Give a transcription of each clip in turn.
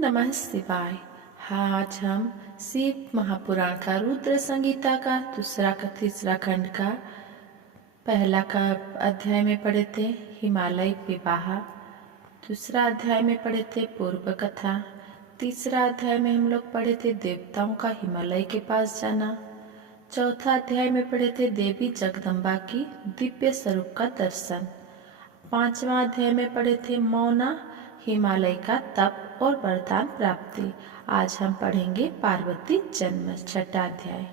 नमः शिवाय। आज हम शिव महापुराण का रुद्र संगीता का दूसरा का तीसरा खंड का पहला का अध्याय में पढ़े थे हिमालय विवाह, दूसरा अध्याय में पढ़े थे पूर्व कथा, तीसरा अध्याय में हम लोग पढ़े थे देवताओं का हिमालय के पास जाना, चौथा अध्याय में पढ़े थे देवी जगदम्बा की दिव्य स्वरूप का दर्शन, पांचवा अध्याय में पढ़े थे मौना हिमालय का तप और वरदान प्राप्ति। आज हम पढ़ेंगे पार्वती जन्म, छठा अध्याय।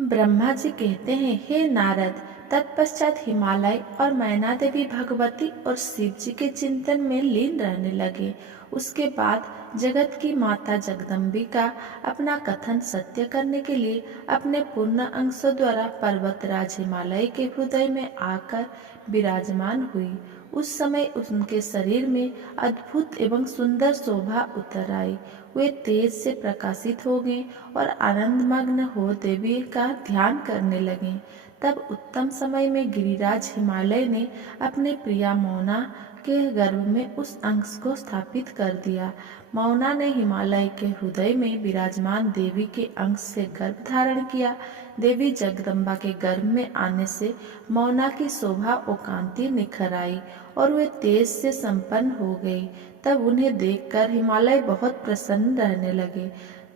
ब्रह्मा जी कहते हैं, हे नारद, तत्पश्चात हिमालय और मैना देवी भगवती और शिव जी के चिंतन में लीन रहने लगे। उसके बाद जगत की माता जगदम्बिका अपना कथन सत्य करने के लिए अपने पूर्ण अंशों द्वारा पर्वतराज हिमालय के हृदय में आकर विराजमान हुई। उस समय उनके शरीर में अद्भुत एवं सुंदर शोभा उतर आई। वे तेज से प्रकाशित हो गए और आनंदमग्न हो देवी का ध्यान करने लगे। तब उत्तम समय में गिरिराज हिमालय ने अपने प्रिया मौना के गर्भ में उस अंश को स्थापित कर दिया। मौना ने हिमालय के हृदय में विराजमान देवी के अंश से गर्भ धारण किया। देवी जगदम्बा के गर्भ में आने से मौना की शोभा और कांति निखर आई और वे तेज से संपन्न हो गई। तब उन्हें देखकर हिमालय बहुत प्रसन्न रहने लगे।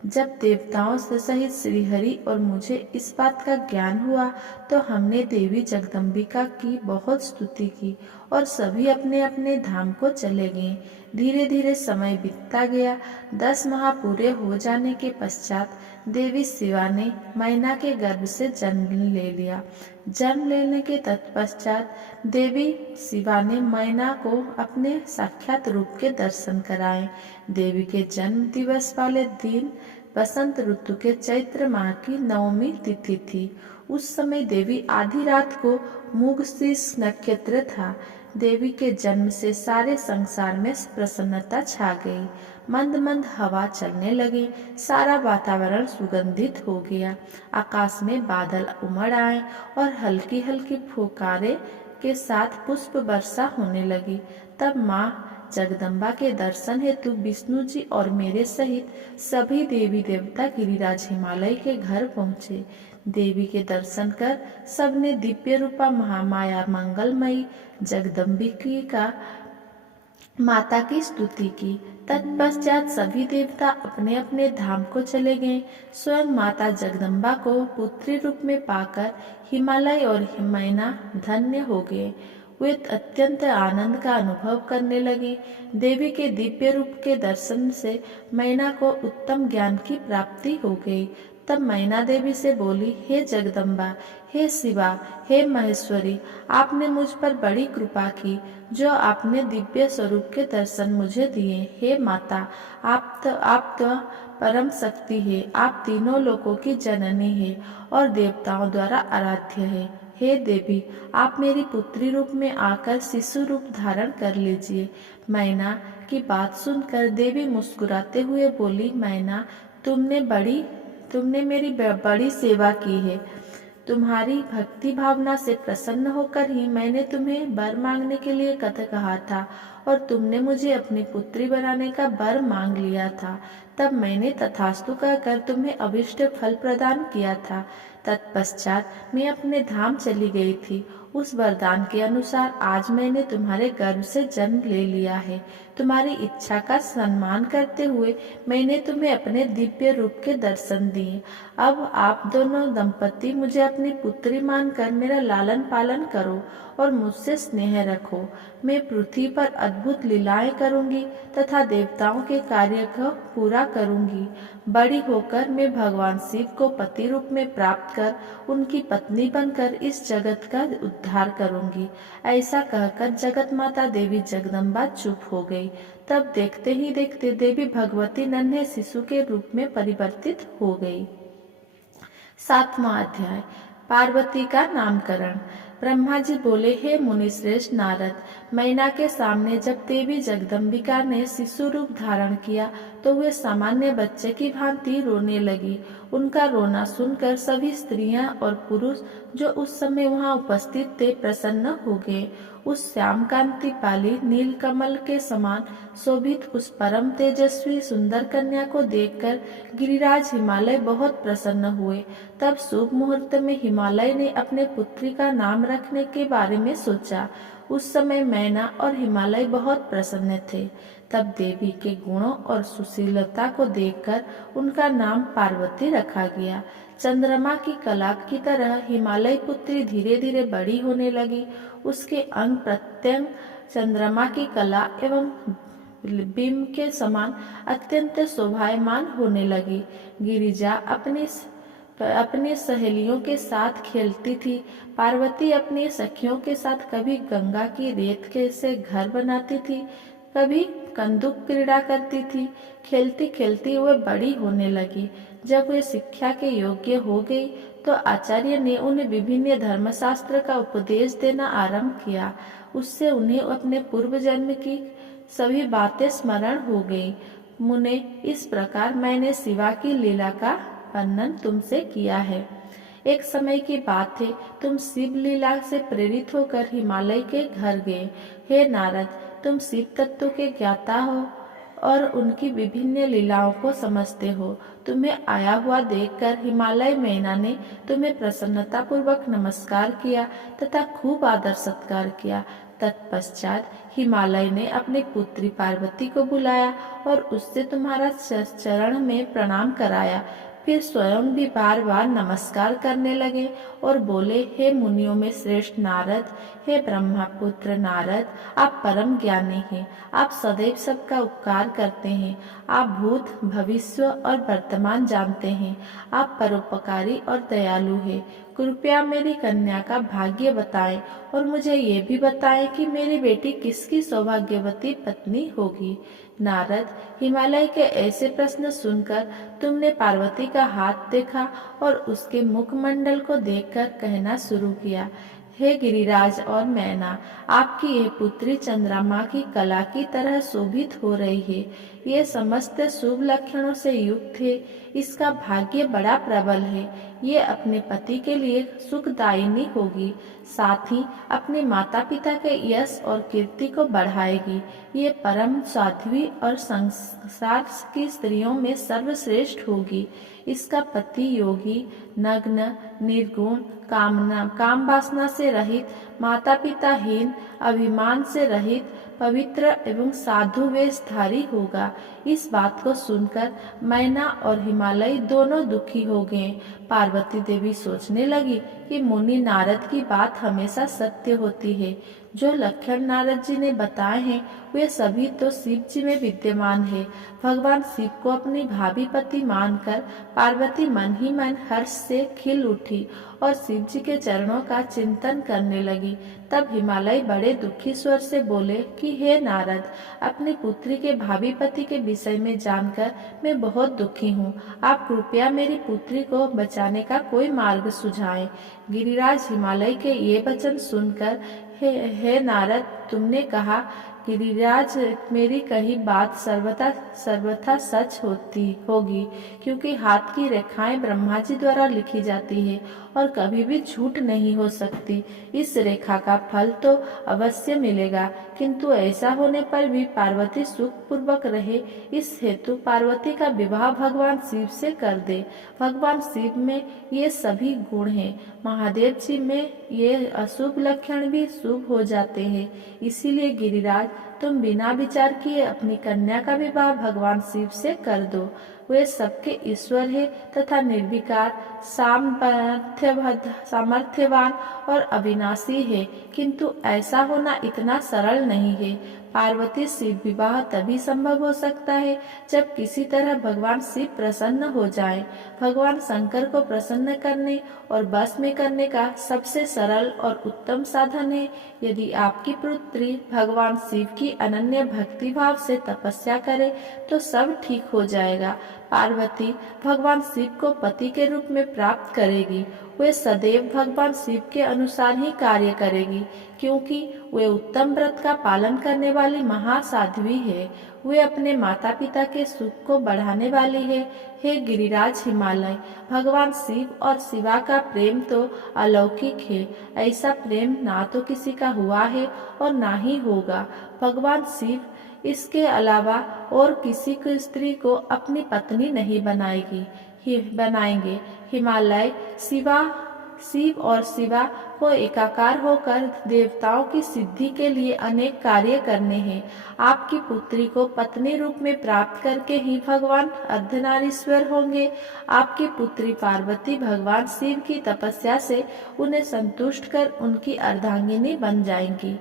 जब देवताओं से सहित श्रीहरि और मुझे इस बात का ज्ञान हुआ तो हमने देवी जगदम्बिका की बहुत स्तुति की और सभी अपने अपने धाम को चले गए। धीरे धीरे समय बीतता गया। 10 माह पूरे हो जाने के पश्चात देवी शिवा ने मैना के गर्भ से जन्म ले लिया। जन्म लेने के तत्पश्चात देवी शिवा ने मैना को अपने साक्षात रूप के दर्शन कराए। देवी के जन्म दिवस वाले दिन बसंत ऋतु के चैत्र माह की नवमी तिथि थी। उस समय देवी आधी रात को मृगशीर्ष नक्षत्र था। देवी के जन्म से सारे संसार में प्रसन्नता छा गई। मंद मंद हवा चलने लगी। सारा वातावरण सुगंधित हो गया। आकाश में बादल उमड़ आए और हल्की हल्की फुकारे के साथ पुष्प वर्षा होने लगी। तब माँ जगदम्बा के दर्शन हेतु विष्णु जी और मेरे सहित सभी देवी देवता गिरिराज हिमालय के घर पहुँचे। देवी के दर्शन कर सबने दिव्य रूपा महामाया मंगलमयी जगदम्बिकी का माता की स्तुति की। तत्पश्चात सभी देवता अपने अपने धाम को चले गए। स्वयं माता जगदम्बा को पुत्री रूप में पाकर हिमालय और मैना धन्य हो गए। वे अत्यंत आनंद का अनुभव करने लगे। देवी के दिव्य रूप के दर्शन से मैना को उत्तम ज्ञान की प्राप्ति हो गई। तब मैना देवी से बोली, हे जगदम्बा, हे शिवा, हे महेश्वरी, आपने मुझ पर बड़ी कृपा की जो आपने दिव्य स्वरूप के दर्शन मुझे दिए। हे माता, आप तो परम शक्ति है। आप तीनों लोकों की जननी है और देवताओं द्वारा आराध्य है। हे देवी, आप मेरी पुत्री रूप में आकर शिशु रूप धारण कर लीजिए। मैना की बात सुनकर देवी मुस्कुराते हुए बोली, मैना, तुमने मेरी बड़ी सेवा की है। तुम्हारी भक्ति भावना से प्रसन्न होकर ही मैंने तुम्हें वर मांगने के लिए कहा था और तुमने मुझे अपनी पुत्री बनाने का वर मांग लिया था। तब मैंने तथास्तु कहकर तुम्हें अभिष्ट फल प्रदान किया था। तत्पश्चात मैं अपने धाम चली गई थी। उस वरदान के अनुसार आज मैंने तुम्हारे गर्भ से जन्म ले लिया है। तुम्हारी इच्छा का सम्मान करते हुए मैंने तुम्हें अपने दिव्य रूप के दर्शन दिए। अब आप दोनों दंपति मुझे अपनी पुत्री मानकर मेरा लालन पालन करो और मुझसे स्नेह रखो। मैं पृथ्वी पर अद्भुत लीलाएं करूंगी तथा देवताओं के कार्य को पूरा करूंगी। बड़ी होकर मैं भगवान शिव को पति रूप में प्राप्त कर उनकी पत्नी बनकर इस जगत का उद्धार करूंगी। ऐसा कहकर जगत माता देवी जगदम्बा चुप हो गई। तब देखते ही देखते देवी भगवती नन्हे शिशु के रूप में परिवर्तित हो गई। 7वां अध्याय, पार्वती का नामकरण। ब्रह्मा जी बोले, हे मुनिश्रेष्ठ नारद, मैना के सामने जब देवी जगदम्बिका ने शिशु रूप धारण किया तो वे सामान्य बच्चे की भांति रोने लगी। उनका रोना सुनकर सभी स्त्रियां और पुरुष जो उस समय वहां उपस्थित थे प्रसन्न हो गए। उस श्याम कांति वाली नीलकमल के समान शोभित उस परम तेजस्वी सुंदर कन्या को देखकर गिरिराज हिमालय बहुत प्रसन्न हुए। तब शुभ मुहूर्त में हिमालय ने अपने पुत्री का नाम रखने के बारे में सोचा। उस समय मैना और हिमालय बहुत प्रसन्न थे। तब देवी के गुणों और सुशीलता को देखकर उनका नाम पार्वती रखा गया। चंद्रमा की कला की तरह हिमालय पुत्री धीरे धीरे बड़ी होने लगी। उसके अंग प्रत्यंग चंद्रमा की कला एवं बिंब के समान अत्यंत शोभायमान होने लगी। गिरिजा अपनी सहेलियों के साथ खेलती थी। पार्वती अपनी सखियों के साथ कभी गंगा की रेत के से घर बनाती थी, कभी कंदुक क्रीड़ा करती थी। खेलती खेलती वह बड़ी होने लगी। जब वे शिक्षा के योग्य हो गई तो आचार्य ने उन्हें विभिन्न धर्मशास्त्र का उपदेश देना आरंभ किया। उससे उन्हें अपने पूर्व जन्म की सभी बातें स्मरण हो गई। मुने, इस प्रकार मैंने शिवा की लीला का वर्णन तुमसे किया है। एक समय की बात है, तुम शिव लीला से प्रेरित होकर हिमालय के घर गए। हे नारद, तुम शिव तत्व के ज्ञाता हो और उनकी विभिन्न लीलाओं को समझते हो। तुम्हें आया हुआ देखकर हिमालय मैना ने तुम्हें प्रसन्नता पूर्वक नमस्कार किया तथा खूब आदर सत्कार किया। तत्पश्चात हिमालय ने अपनी पुत्री पार्वती को बुलाया और उससे तुम्हारा चरण में प्रणाम कराया। फिर स्वयं भी बार बार नमस्कार करने लगे और बोले, हे मुनियों में श्रेष्ठ नारद, हे ब्रह्मपुत्र नारद, आप परम ज्ञानी हैं। आप सदैव सबका उपकार करते हैं। आप भूत, भविष्य और वर्तमान जानते हैं। आप परोपकारी और दयालु हैं। कृपया मेरी कन्या का भाग्य बताएं और मुझे ये भी बताएं कि मेरी बेटी किसकी सौभाग्यवती पत्नी होगी। नारद, हिमालय के ऐसे प्रश्न सुनकर तुमने पार्वती का हाथ देखा और उसके मुखमंडल को देखकर कहना शुरू किया, हे गिरिराज और मैना, आपकी यह पुत्री चंद्रमा की कला की तरह शोभित हो रही है। ये समस्त शुभ लक्षणों से युक्त है। इसका भाग्य बड़ा प्रबल है। ये अपने पति के लिए सुखदायिनी होगी, साथ ही अपने माता पिता के यश और कीर्ति को बढ़ाएगी। ये परम साध्वी और संसार की स्त्रियों में सर्वश्रेष्ठ होगी। इसका पति योगी, नग्न, निर्गुण, काम वासना से रहित, माता पिताहीन, अभिमान से रहित, पवित्र एवं साधु वेशधारी होगा। इस बात को सुनकर मैना और हिमालय दोनों दुखी हो गए। पार्वती देवी सोचने लगी कि मुनि नारद की बात हमेशा सत्य होती है। जो लक्षण नारद जी ने बताए हैं वे सभी तो शिव जी में विद्यमान है। भगवान शिव को अपनी भावी पति मानकर पार्वती मन ही मन हर्ष से खिल उठी और शिव जी के चरणों का चिंतन करने लगी। तब हिमालय बड़े दुखी स्वर से बोले कि हे नारद, अपनी पुत्री के भावी पति के विषय में जानकर मैं बहुत दुखी हूँ। आप कृपया मेरी पुत्री को बचाने का कोई मार्ग सुझाएं। गिरिराज हिमालय के ये वचन सुनकर, हे नारद, तुमने कहा, गिरिराज, मेरी कही बात सर्वथा सच होगी, क्योंकि हाथ की रेखाएं ब्रह्मा जी द्वारा लिखी जाती है और कभी भी झूठ नहीं हो सकती। इस रेखा का फल तो अवश्य मिलेगा, किंतु ऐसा होने पर भी पार्वती सुख पूर्वक रहे, इस हेतु पार्वती का विवाह भगवान शिव से कर दे। भगवान शिव में ये सभी गुण हैं। महादेव जी में ये अशुभ लक्षण भी शुभ हो जाते हैं। इसीलिए गिरिराज, तुम बिना विचार किए अपनी कन्या का विवाह भगवान शिव से कर दो। वे सबके ईश्वर है तथा निर्विकार, सामर्थ्यवान और अविनाशी है, किंतु ऐसा होना इतना सरल नहीं है। पार्वती शिव विवाह तभी संभव हो सकता है जब किसी तरह भगवान शिव प्रसन्न हो जाए। भगवान शंकर को प्रसन्न करने और बस में करने का सबसे सरल और उत्तम साधन है। यदि आपकी पुत्री भगवान शिव की अनन्य भक्ति भाव से तपस्या करे तो सब ठीक हो जाएगा। पार्वती भगवान शिव को पति के रूप में प्राप्त करेगी वे सदैव भगवान शिव के अनुसार ही कार्य करेगी, क्योंकि वे उत्तम व्रत का पालन करने वाली महासाध्वी है। वे अपने माता पिता के सुख को बढ़ाने वाली है। हे गिरिराज हिमालय, भगवान शिव और शिवा का प्रेम तो अलौकिक है। ऐसा प्रेम ना तो किसी का हुआ है और ना ही होगा। भगवान शिव इसके अलावा और किसी को स्त्री को अपनी पत्नी नहीं बनाएंगे। हिमालय शिव और शिवा को एकाकार होकर देवताओं की सिद्धि के लिए अनेक कार्य करने हैं। आपकी पुत्री को पत्नी रूप में प्राप्त करके ही भगवान अर्धनारीश्वर होंगे। आपकी पुत्री पार्वती भगवान शिव की तपस्या से उन्हें संतुष्ट कर उनकी अर्धांगिनी बन जाएंगी।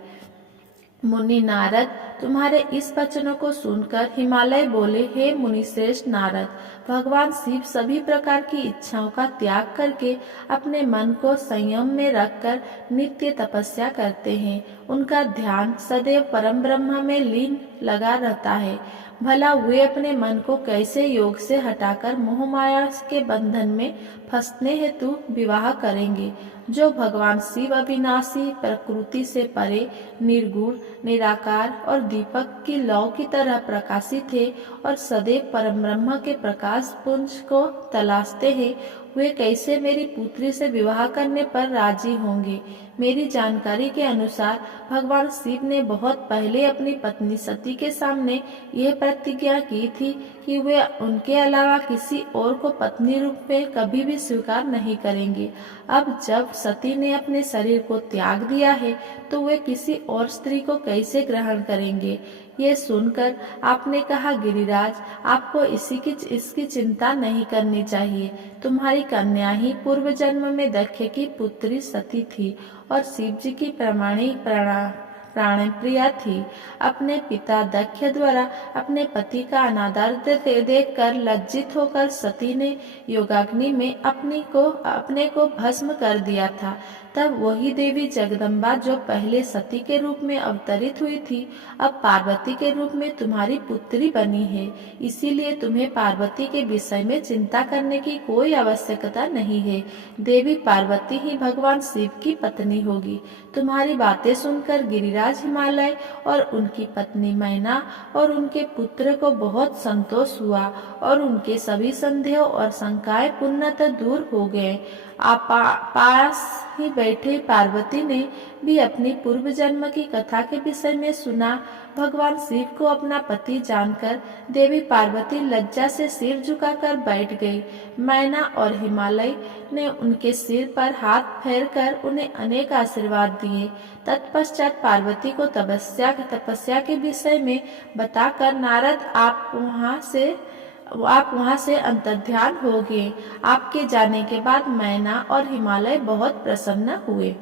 मुनि नारद, तुम्हारे इस वचनों को सुनकर हिमालय बोले, हे मुनिश्रेष्ठ नारद, भगवान शिव सभी प्रकार की इच्छाओं का त्याग करके अपने मन को संयम में रखकर नित्य तपस्या करते हैं। उनका ध्यान सदैव परम ब्रह्म में लीन लगा रहता है। भला वे अपने मन को कैसे योग से हटाकर मोह माया के बंधन में फंसने हेतु विवाह करेंगे। जो भगवान शिव अविनाशी, प्रकृति से परे, निर्गुण, निराकार और दीपक की लौ की तरह प्रकाशित है और सदैव परम ब्रह्म के प्रकाश पुंज को तलाशते हैं, वे कैसे मेरी पुत्री से विवाह करने पर राजी होंगे। मेरी जानकारी के अनुसार भगवान शिव ने बहुत पहले अपनी पत्नी सती के सामने यह प्रतिज्ञा की थी कि वे उनके अलावा किसी और को पत्नी रूप में कभी भी स्वीकार नहीं करेंगे। अब जब सती ने अपने शरीर को त्याग दिया है तो वे किसी और स्त्री को कैसे ग्रहण करेंगे। ये सुनकर आपने कहा, गिरिराज, आपको इसकी चिंता नहीं करनी चाहिए। तुम्हारी कन्या ही पूर्व जन्म में दक्ष की पुत्री सती थी और शिव जी की प्राणप्रिया थी। अपने पिता दक्ष द्वारा अपने पति का अनादर देखकर लज्जित होकर सती ने योगाग्नि में अपने को भस्म कर दिया था। तब वही देवी जगदम्बा जो पहले सती के रूप में अवतरित हुई थी, अब पार्वती के रूप में तुम्हारी पुत्री बनी है। इसीलिए तुम्हें पार्वती के विषय में चिंता करने की कोई आवश्यकता नहीं है। देवी पार्वती ही भगवान शिव की पत्नी होगी। तुम्हारी बातें सुनकर गिरिराज हिमालय और उनकी पत्नी मैना और उनके पुत्र को बहुत संतोष हुआ और उनके सभी संदेह और शंकाएं पूर्णतः दूर हो गए। पास ही बैठे पार्वती ने भी अपनी पूर्व जन्म की कथा के विषय में सुना। भगवान शिव को अपना पति जानकर देवी पार्वती लज्जा से सिर झुकाकर बैठ गई। मैना और हिमालय ने उनके सिर पर हाथ फेरकर उन्हें अनेक आशीर्वाद दिए। तत्पश्चात पार्वती को तपस्या के विषय में बताकर नारद आप वहां से अंतर्ध्यान हो गए। आपके जाने के बाद मैना और हिमालय बहुत प्रसन्न हुए।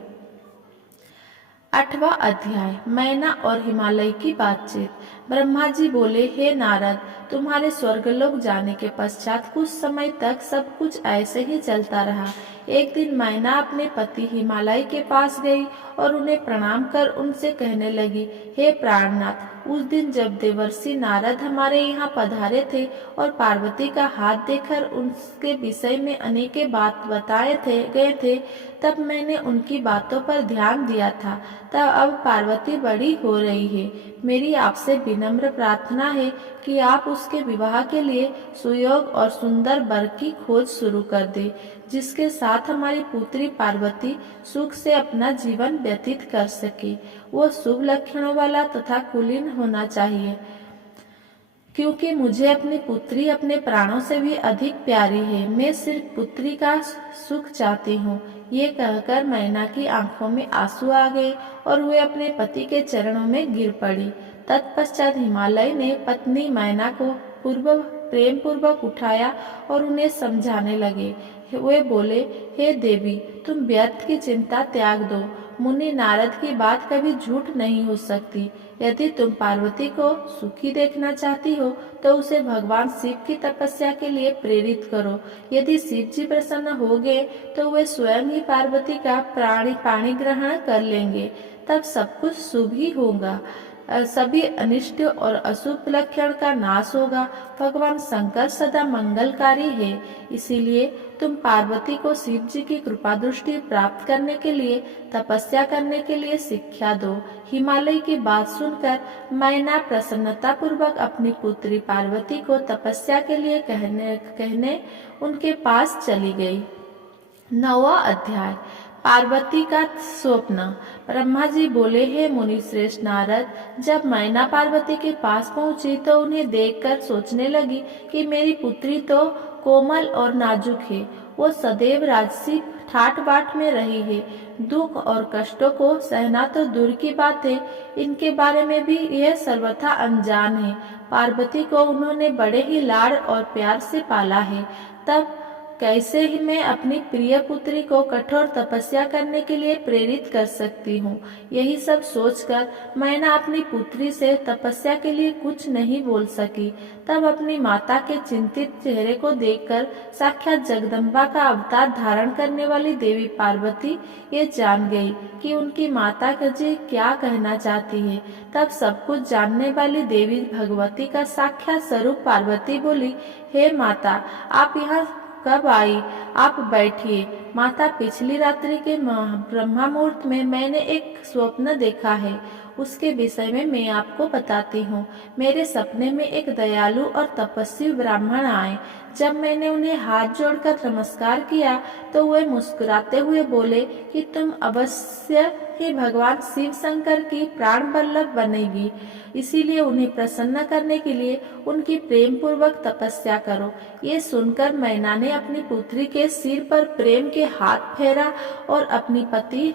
8वां अध्याय, मैना और हिमालय की बातचीत। ब्रह्मा जी बोले, हे नारद, तुम्हारे स्वर्गलोक जाने के पश्चात कुछ समय तक सब कुछ ऐसे ही चलता रहा। एक दिन मैना अपने पति हिमालय के पास गई और उन्हें प्रणाम कर उनसे कहने लगी, हे प्राणनाथ, उस दिन जब देवर्षि नारद हमारे यहाँ पधारे थे और पार्वती का हाथ देखकर उसके विषय में अनेक बात गए थे, तब मैंने उनकी बातों पर ध्यान दिया था। तब अब पार्वती बड़ी हो रही है। मेरी आपसे विनम्र प्रार्थना है कि आप उसके विवाह के लिए सुयोग और सुंदर वर की खोज शुरू कर दे, जिसके साथ हमारी पुत्री पार्वती सुख से अपना जीवन व्यतीत कर सके। वो शुभ लक्षणों वाला तथा कुलीन होना चाहिए, क्योंकि मुझे अपनी पुत्री अपने प्राणों से भी अधिक प्यारी है। मैं सिर्फ पुत्री का सुख चाहती हूँ। ये कहकर मैना की आंखों में आंसू आ गए और वे अपने पति के चरणों में गिर पड़ी। तत्पश्चात हिमालय ने पत्नी मैना को प्रेम पूर्वक उठाया और उन्हें समझाने लगे। वे बोले, हे देवी, तुम व्यर्थ की चिंता त्याग दो। मुनि नारद की बात कभी झूठ नहीं हो सकती। यदि तुम पार्वती को सुखी देखना चाहती हो तो उसे भगवान शिव की तपस्या के लिए प्रेरित करो। यदि शिव जी प्रसन्न हो गए तो वे स्वयं ही पार्वती का पाणी ग्रहण कर लेंगे। तब सब कुछ शुभ ही होगा। सभी अनिष्ट और अशुभ लक्षण का नाश होगा। भगवान शंकर सदा मंगलकारी है, इसीलिए तुम पार्वती को शिव जी की कृपा दृष्टि प्राप्त करने के लिए तपस्या करने के लिए शिक्षा दो। हिमालय की बात सुनकर मैना प्रसन्नता पूर्वक अपनी पुत्री पार्वती को तपस्या के लिए कहने उनके पास चली गई। 9वां अध्याय, पार्वती का स्वप्न। ब्रह्मा जी बोले, हे मुनि श्रेष्ठ नारद, जब मैना पार्वती के पास पहुंची तो उन्हें देखकर सोचने लगी कि मेरी पुत्री तो कोमल और नाजुक है, वो सदैव राजसी ठाट बाट में रही है। दुख और कष्टों को सहना तो दूर की बात है, इनके बारे में भी यह सर्वथा अनजान है। पार्वती को उन्होंने बड़े ही लाड़ और प्यार से पाला है, तब कैसे ही मैं अपनी प्रिय पुत्री को कठोर तपस्या करने के लिए प्रेरित कर सकती हूँ। यही सब सोचकर मैना अपनी पुत्री से तपस्या के लिए कुछ नहीं बोल सकी। तब अपनी माता के चिंतित चेहरे को देखकर साक्षात जगदम्बा का अवतार धारण करने वाली देवी पार्वती ये जान गई कि उनकी माता जी क्या कहना चाहती है। तब सब कुछ जानने वाली देवी भगवती का साक्षात स्वरूप पार्वती बोली, हे माता, आप यहाँ कब आई? आप बैठिए। माता, पिछली रात्रि के ब्रह्मा मुहूर्त में मैंने एक स्वप्न देखा है, उसके विषय में मैं आपको बताती हूँ। मेरे सपने में एक दयालु और तपस्वी ब्राह्मण आए। जब मैंने उन्हें हाथ जोड़कर नमस्कार किया तो वे मुस्कुराते हुए बोले कि तुम अवश्य ही भगवान शिव शंकर की प्राण वल्लभ बनेगी, इसीलिए उन्हें प्रसन्न करने के लिए उनकी प्रेम पूर्वक तपस्या करो। ये सुनकर मैना ने अपनी पुत्री के सिर पर प्रेम के हाथ फेरा और अपनी पति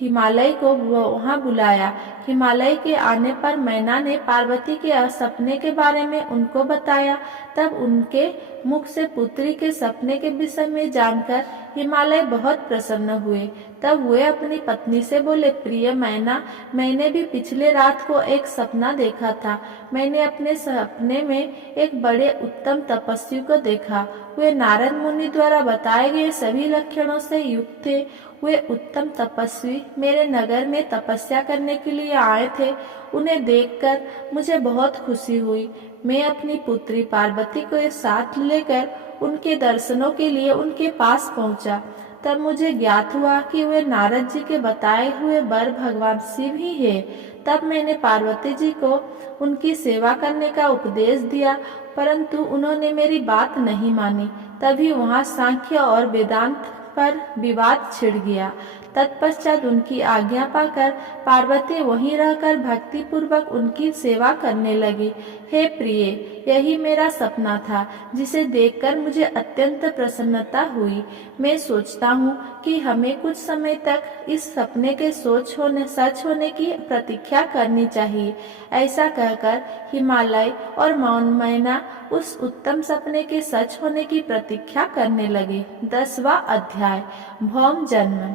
हिमालय को वहां बुलाया। हिमालय के आने पर मैना ने पार्वती के सपने के बारे में उनको बताया। तब उनके मुख से पुत्री के सपने के विषय में जानकर हिमालय बहुत प्रसन्न हुए। तब वे अपनी पत्नी से बोले, प्रिय मैना, मैंने भी पिछले रात को एक सपना देखा था। मैंने अपने सपने में एक बड़े उत्तम तपस्वी को देखा। वे नारद मुनि द्वारा बताए गए सभी लक्षणों से युक्त थे। वे उत्तम तपस्वी मेरे नगर में तपस्या करने के लिए आए थे। उन्हें देखकर मुझे बहुत खुशी हुई। मैं अपनी पुत्री पार्वती को साथ लेकर उनके दर्शनों के लिए उनके पास पहुंचा। तब मुझे ज्ञात हुआ कि वे नारद जी के बताए हुए वर भगवान शिव ही है। तब मैंने पार्वती जी को उनकी सेवा करने का उपदेश दिया, परंतु उन्होंने मेरी बात नहीं मानी। तभी वहाँ सांख्य और वेदांत पर विवाद छिड़ गया। तत्पश्चात उनकी आज्ञा पाकर पार्वती वहीं रहकर भक्ति पूर्वक उनकी सेवा करने लगी। हे प्रिय, यही मेरा सपना था, जिसे देखकर मुझे अत्यंत प्रसन्नता हुई। मैं सोचता हूँ कि हमें कुछ समय तक इस सपने के सच होने की प्रतीक्षा करनी चाहिए। ऐसा कहकर हिमालय और मैना उस उत्तम सपने के सच होने की प्रतीक्षा करने लगे। 10वां अध्याय, भौम जन्म।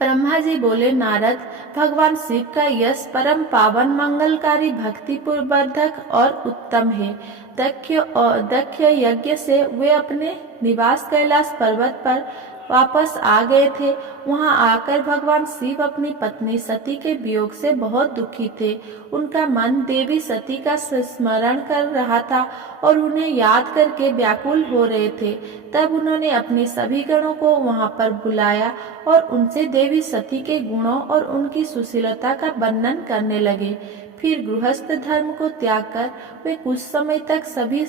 ब्रह्मा जी बोले, नारद, भगवान शिव का यश परम पावन मंगलकारी भक्ति पूर्वक और उत्तम है। दक्ष यज्ञ से वे अपने निवास कैलाश पर्वत पर वापस आ गए थे। वहां आकर भगवान शिव अपनी पत्नी सती के वियोग से बहुत दुखी थे। उनका मन देवी सती का स्मरण कर रहा था और उन्हें याद करके व्याकुल हो रहे थे। तब उन्होंने अपने सभी गणों को वहां पर बुलाया और उनसे देवी सती के गुणों और उनकी सुशीलता का वर्णन करने लगे। फिर गृहस्थ धर्म को त्याग कर वे कुछ समय तक सभी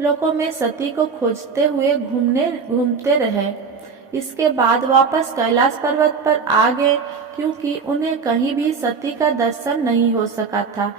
लोकों में सती को खोजते हुए घूमते रहे। इसके बाद वापस कैलाश पर्वत पर आ गए, क्योंकि उन्हें कहीं भी सती का दर्शन नहीं हो सका था।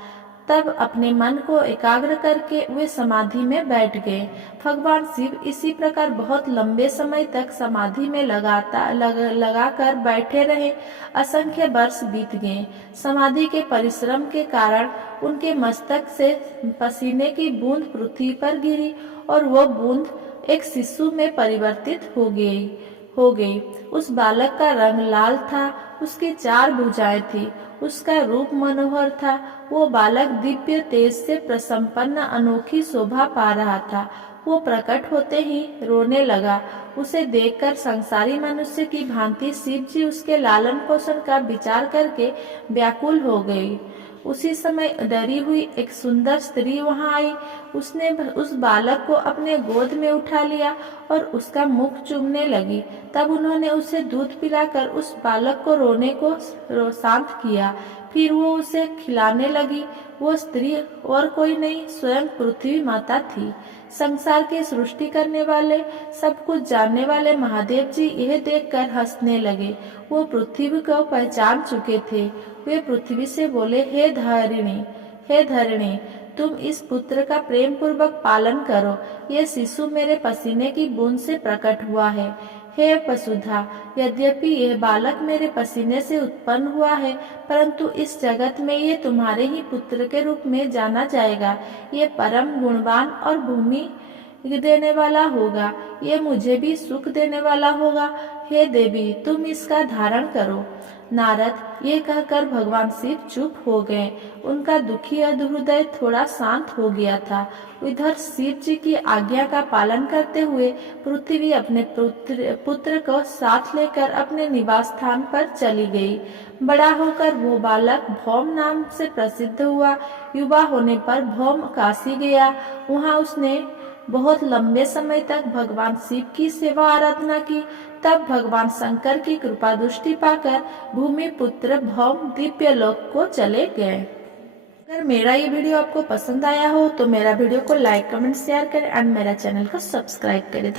तब अपने मन को एकाग्र करके वे समाधि में बैठ गए। भगवान शिव इसी प्रकार बहुत लंबे समय तक समाधि में लगाकर बैठे रहे। असंख्य वर्ष बीत गए। समाधि के परिश्रम के कारण उनके मस्तक से पसीने की बूंद पृथ्वी पर गिरी और वो बूंद एक शिशु में परिवर्तित हो गई। उस बालक का रंग लाल था, उसकी 4 भुजाएं थी, उसका रूप मनोहर था। वो बालक दिव्य तेज से प्रसंपन्न अनोखी शोभा पा रहा था। वो प्रकट होते ही रोने लगा। उसे देखकर संसारी मनुष्य की भांति शिव जी उसके लालन पोषण का विचार करके व्याकुल हो गई। उसी समय डरी हुई एक सुंदर स्त्री वहां आई। उसने उस बालक को अपने गोद में उठा लिया और उसका मुख चूमने लगी। तब उन्होंने उसे दूध पिलाकर उस बालक को रोने को शांत किया। फिर वो उसे खिलाने लगी। वो स्त्री और कोई नहीं, स्वयं पृथ्वी माता थी। संसार की सृष्टि करने वाले, सब कुछ जानने वाले महादेव जी यह देखकर हंसने लगे। वो पृथ्वी को पहचान चुके थे। वे पृथ्वी से बोले, हे धरणी, तुम इस पुत्र का प्रेम पूर्वक पालन करो। ये शिशु मेरे पसीने की बूंद से प्रकट हुआ है। हे वसुधा, यद्यपि यह बालक मेरे पसीने से उत्पन्न हुआ है, परंतु इस जगत में ये तुम्हारे ही पुत्र के रूप में जाना जाएगा। ये परम गुणवान और भूमि देने वाला होगा। ये मुझे भी सुख देने वाला होगा। हे देवी, तुम इसका धारण करो। नारद ये कहकर भगवान शिव चुप हो गए। उनका दुखी हृदय थोड़ा शांत हो गया था। इधर शिव जी की आज्ञा का पालन करते हुए पृथ्वी अपने पुत्र को साथ लेकर अपने निवास स्थान पर चली गई। बड़ा होकर वो बालक भौम नाम से प्रसिद्ध हुआ। युवा होने पर भौम काशी गया। वहाँ उसने बहुत लंबे समय तक भगवान शिव की सेवा आराधना की। तब भगवान शंकर की कृपा दृष्टि पाकर भूमि पुत्र भौम दिव्य लोक को चले गए। अगर मेरा ये वीडियो आपको पसंद आया हो तो मेरा वीडियो को लाइक, कमेंट, शेयर करें एंड मेरा चैनल को सब्सक्राइब करें।